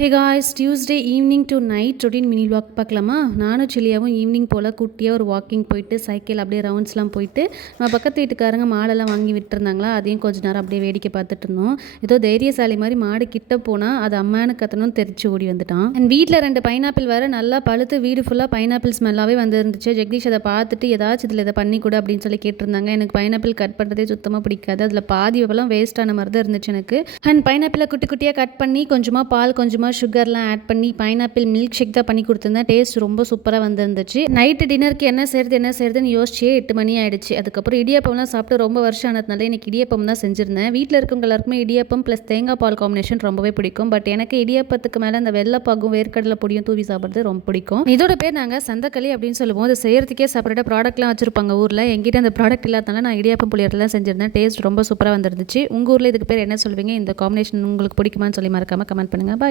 Hey guys, Tuesday evening to night routine mini walk பார்க்கலாமா? நானும் சில்லியாவும் evening போல் குட்டியாக ஒரு வாக்கிங் போயிட்டு சைக்கிள் அப்படியே ரவுண்ட்ஸ்லாம் போயிட்டு நம்ம பக்கத்து வீட்டுக்காரங்க மாடெல்லாம் வாங்கி விட்டுருந்தாங்களா, அதையும் கொஞ்ச நேரம் அப்படியே வேடிக்கை பார்த்துட்டு இருந்தோம். ஏதோ தைரியசாலி மாதிரி மாடு கிட்ட போனால் அது அம்மானு கத்தணும் தெரிச்சு ஓடி வந்துட்டான். என் வீட்டில் 2 பைனாப்பிள் வேறு நல்லா பழுத்து வீடு ஃபுல்லாக பைனாப்பிள் ஸ்மெல்லாகவே வந்துருந்துச்சு. ஜெகதீஷ் அதை பார்த்துட்டு ஏதாச்சும் இதில் இதை பண்ணி கொடு அப்படின்னு சொல்லி கேட்டிருந்தாங்க. எனக்கு பைனாப்பிள் கட் பண்ணுறதே சுத்தமாக பிடிக்காது. அதில் பாதி எல்லாம் வேஸ்ட்டான மாதிரி தான் இருந்துச்சு எனக்கு. அண்ட் பைனாப்பிளை குட்டி குட்டியாக கட் பண்ணி கொஞ்சமாக பால் கொஞ்சமாக சுகர்லாம் ஆட் பண்ணி பைனாப்பிள் மில்க் ஷேக் தான் பண்ணி கொடுத்துருந்தேன். டேஸ்ட் ரொம்ப சூப்பராக வந்துருந்துச்சு. நைட்டு டின்னருக்கு என்ன செய்யறதுன்னு யோசிச்சே 8 மணி ஆயிடுச்சு. அதுக்கப்புறம் இடியாப்பம்லாம் சாப்பிட்டு ரொம்ப வருஷம் ஆனதுனால எனக்கு இடியாப்பம் தான் செஞ்சிருந்தேன். வீட்டில் இருக்கவங்க எல்லாருக்குமே இடியாப்பம் ப்ளஸ் தேங்காய் பால் காம்பினேஷன் ரொம்பவே பிடிக்கும். பட் எனக்கு இடியாப்பத்துக்கு மேலே அந்த வெள்ளைப்பாகும் வேர்க்கடலை பொடியும் தூவி சாப்பிட்றது ரொம்ப பிடிக்கும். இதோட பேர் நாங்கள் சந்தக்களி அப்படின்னு சொல்லுவோம். அது செய்யறதுக்கே செப்பரேட்டாக ப்ராடக்ட்லாம் வச்சிருப்பாங்க ஊரில். எங்கிட்ட அந்த ப்ராடக்ட் இல்லாதனால நான் இடியாப்பம் புளியெல்லாம் செஞ்சிருந்தேன். டேஸ்ட் ரொம்ப சூப்பராக வந்துருந்துச்சு. உங்கள் ஊரில் இதுக்கு பேர் என்ன சொல்லுவீங்க? இந்த காம்பினேஷன் உங்களுக்கு பிடிக்குமான்னு சொல்லி மறக்காமல் கமெண்ட் பண்ணுங்கள். பாய்.